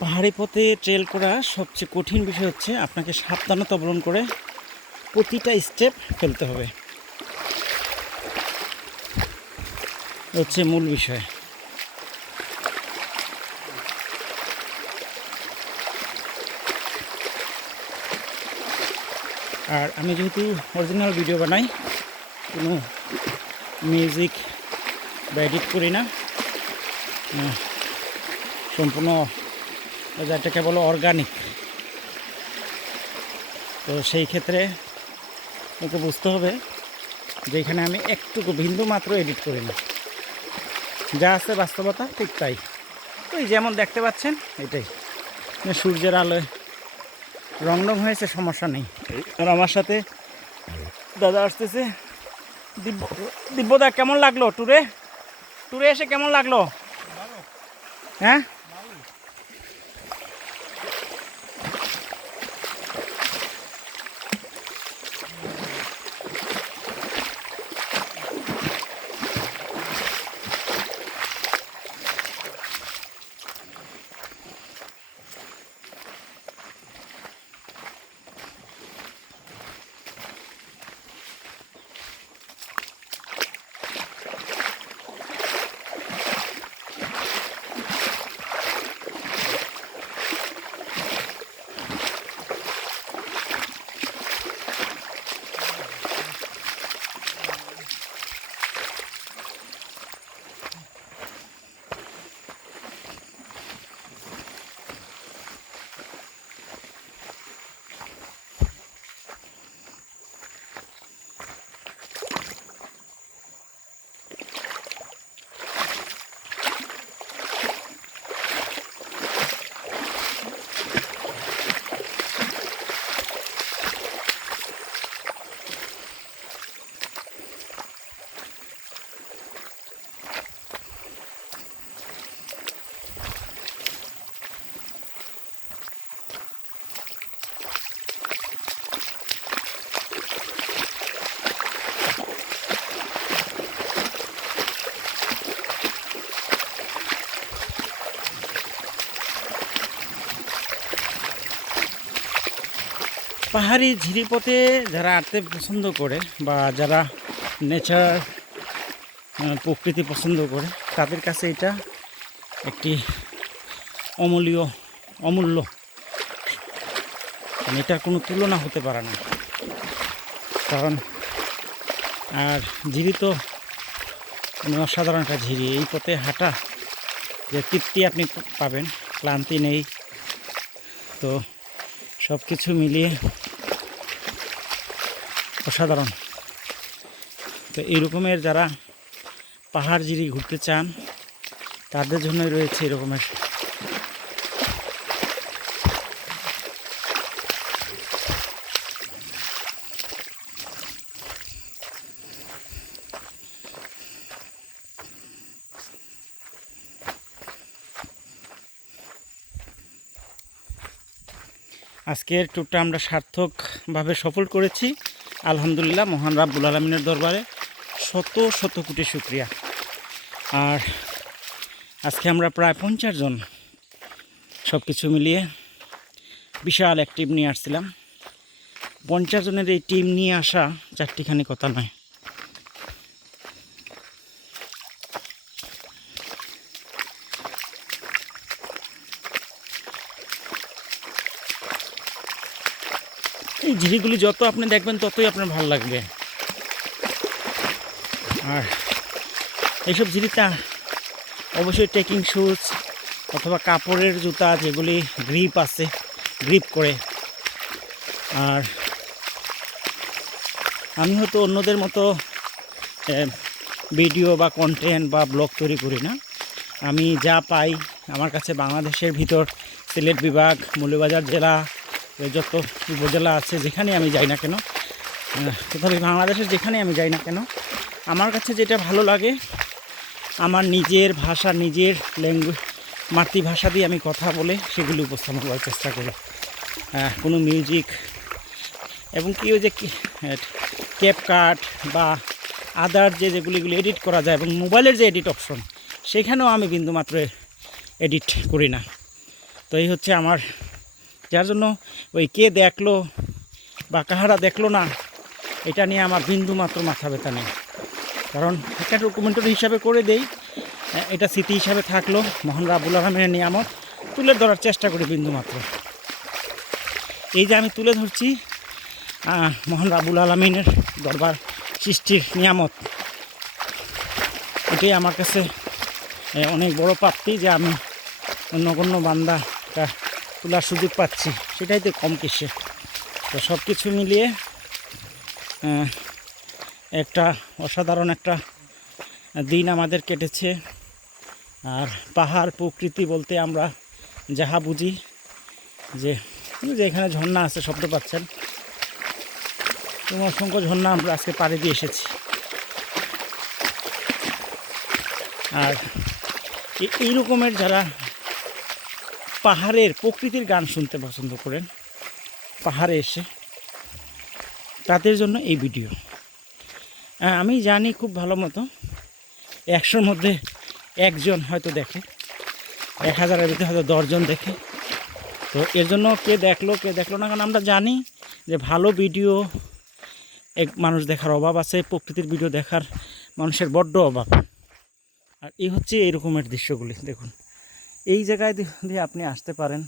পাহাড়ি পথে ট্রেল করা সবচেয়ে কঠিন বিষয় হচ্ছে আপনাকে সাবধানতা অবলম্বন করে প্রতিটা স্টেপ ফেলতে হবে, হচ্ছে মূল বিষয়। আর আমি যেহেতু অরিজিনাল ভিডিও বানাই, কোনো মিউজিক বা এডিট করি না, সম্পূর্ণ যেটাকে বলো অর্গানিক, তো সেই ক্ষেত্রে ওকে বুঝতে হবে যে এখানে আমি একটুকু বিন্দু মাত্র এডিট করি না, যা আছে বাস্তবতা ঠিক তাই। ওই যেমন দেখতে পাচ্ছেন এটাই, সূর্যের আলোয় রং হয়েছে, সমস্যা নেই। আর আমার সাথে দাদা আসতেছে। দিব্যদা, কেমন লাগলো ট্যুরে এসে কেমন লাগলো? হ্যাঁ, পাহাড়ি ঝিরিপথে যারা হাঁটতে পছন্দ করে বা যারা নেচার প্রকৃতি পছন্দ করে, তাদের কাছে এটা একটি অমূল্য, এটার কোনো তুলনা হতে পারে না। কারণ আর ঝিরি তো অসাধারণ একটা ঝিরি, এই পথে হাঁটা যে তৃপ্তি আপনি পাবেন, ক্লান্তি নেই, তো সব কিছু মিলিয়ে অসাধারণ। তো এই রকমের যারা পাহাড় ঝিরি ঘুরতে চান, তাদের জন্যই রয়েছে এরকমের আজকের ট্যুরটা আমরা সার্থকভাবে সফল করেছি, আলহামদুলিল্লাহ। মহান রাব্বুল আলামিনের দরবারে শত শত কোটি শুকরিয়া। আর আজকে আমরা প্রায় 50 জন সব কিছু মিলিয়ে বিশাল এক টিম নিয়ে আসছিলাম। 50 জনের এই টিম নিয়ে আসা চারটিখানি কথা নয়। এই ঝিরিগুলি যত আপনি দেখবেন ততই আপনার ভালো লাগবে। আর এইসব ঝিরিতে অবশ্যই ট্রেকিং শুজ অথবা কাপড়ের জুতা, যেগুলি গ্রিপ করে। আর আমি হয়তো অন্যদের মতো ভিডিও বা কন্টেন্ট বা ব্লগ তৈরি করি না। আমি যা পাই, আমার কাছে বাংলাদেশের ভিতর সিলেট বিভাগ, মৌলভীবাজার জেলা, যত উপজেলা আছে, যেখানে আমি যাই না কেন, তথাপি বাংলাদেশের যেখানে আমি যাই না কেন, আমার কাছে যেটা ভালো লাগে, আমার নিজের ভাষা, নিজের মাতৃভাষা দিয়ে আমি কথা বলে সেগুলি উপস্থাপন করার চেষ্টা করি। কোনো মিউজিক এবং কি ওই যে ক্যাপকাট বা আদার যেগুলি এডিট করা যায়, এবং মোবাইলের যে এডিট অপশন, সেখানেও আমি বিন্দুমাত্র এডিট করি না। তো তো এই হচ্ছে আমার, যার জন্য ওই কে দেখলো বা কাহারা দেখলো না এটা নিয়ে আমার বিন্দু মাত্র মাথা ব্যথা নেই, কারণ একটা ডকুমেন্টারি হিসাবে করে দেই, এটা স্মৃতি হিসাবে থাকলো। মহান রাব্বুল আলামিনের নিয়ামত তুলে ধরার চেষ্টা করি বিন্দু মাত্র। এই যে আমি তুলে ধরছি মহান রাব্বুল আলামিনের দরবার সৃষ্টির নিয়ামত, এটাই আমার কাছে অনেক বড় প্রাপ্তি যে আমি নগণ্য বান্দাটা তোলার সুযোগ পাচ্ছি, সেটাই তো কম কিসে। তো সব কিছু মিলিয়ে একটা অসাধারণ একটা দিন আমাদের কেটেছে। আর পাহাড় প্রকৃতি বলতে আমরা যাহা বুঝি যে এখানে ঝর্ণা আছে, শব্দ পাচ্ছেন, এবং অসংখ্য ঝর্ণা আমরা আজকে পাড়ি দিয়ে এসেছি। আর এই রকমের যারা পাহাড়ের প্রকৃতির গান শুনতে পছন্দ করেন পাহাড়ে এসে, তাদের জন্য এই ভিডিও। আমি জানি খুব ভালো মতো 100-র মধ্যে 1জন হয়তো দেখে, 1000-এর ভিতরে হয়তো 10 জন দেখে। তো এর জন্য কে দেখলো না, কারণ আমরা জানি যে ভালো ভিডিও মানুষ দেখার অভাব আছে, প্রকৃতির ভিডিও দেখার মানুষের বড্ড অভাব। আর এই হচ্ছে এই রকমের দৃশ্যগুলি দেখুন। এই জায়গায় দিয়ে আপনি আসতে পারেন,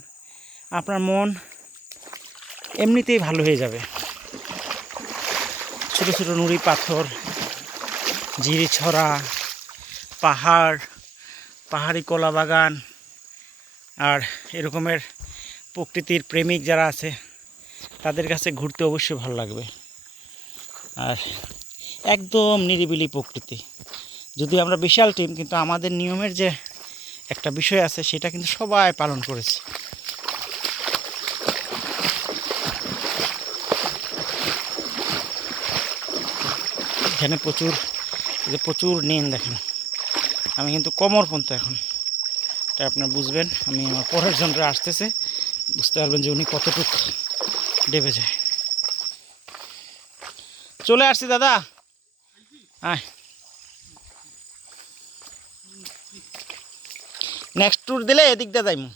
আপনার মন এমনিতেই ভালো হয়ে যাবে। ছোটো ছোটো নুড়ি পাথর, ঝিরি ছড়া, পাহাড়ি কলা বাগান, আর এরকমের প্রকৃতির প্রেমিক যারা আছে তাদের কাছে ঘুরতে অবশ্যই ভালো লাগবে। আর একদম নিরিবিলি প্রকৃতি। যদি আমরা বিশাল টিম, কিন্তু আমাদের নিয়মের যে একটা বিষয় আছে সেটা কিন্তু সবাই পালন করেছে। এখানে প্রচুর নিন দেখেন। আমি কিন্তু কোমর পর্যন্ত এখন, এটা আপনারা বুঝবেন, আমি আমার পরের জনরা আসতেছে, বুঝতে পারবেন যে উনি কতটুক ডেবে যায়। চলে আসছি দাদা, আয় নেক্সট ট্যুর দিলে এদিক দিয়ে যাইমু।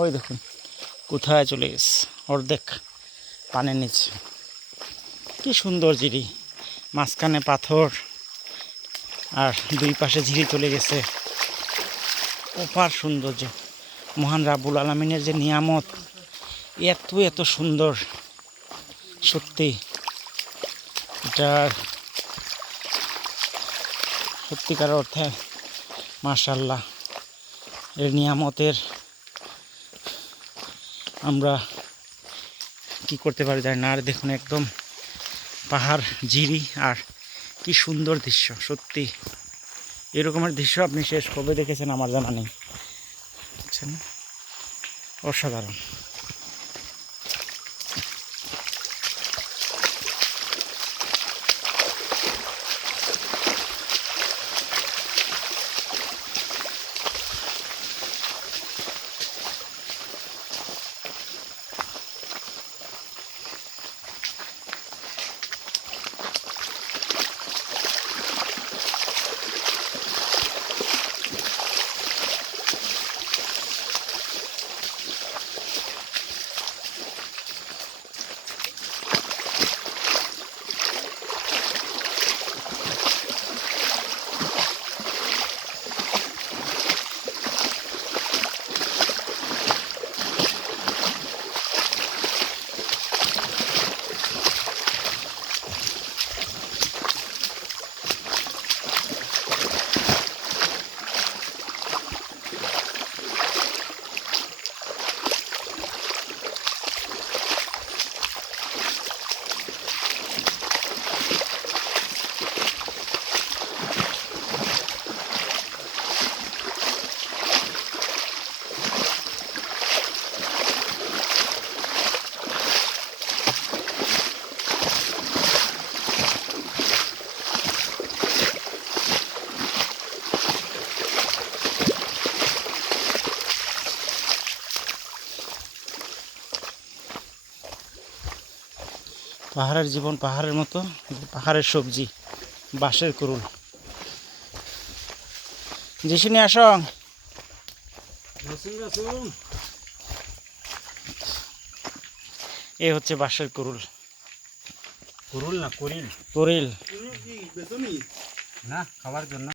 ওই দেখুন কোথায় চলে গেছে, অর্ধেক পানের নিচে। কি সুন্দর ঝিরি, মাঝখানে পাথর আর দুই পাশে ঝিরি চলে গেছে। অপার সৌন্দর্য, মহান রাব্বুল আলামিনের যে নিয়ামত, এত সুন্দর, সত্যি এটার সত্যিকার অর্থে মাশাআল্লাহ এর নিয়ামতের আমরা কি করতে পারি জানি না। আর দেখুন একদম পাহাড়, ঝিরি, আর কি সুন্দর দৃশ্য। সত্যি এরকমের দৃশ্য আপনি শেষ কবে দেখেছেন আমার জানা নেই, বুঝছেন, অসাধারণ। পাহাড়ের জীবন পাহাড়ের মতো, পাহাড়ের সবজি বাঁশের কুরুল। জিসিনি আসং এ হচ্ছে বাঁশের কুরুল। কুরুল না কুরিল। কুরিল না খাবার জন্য।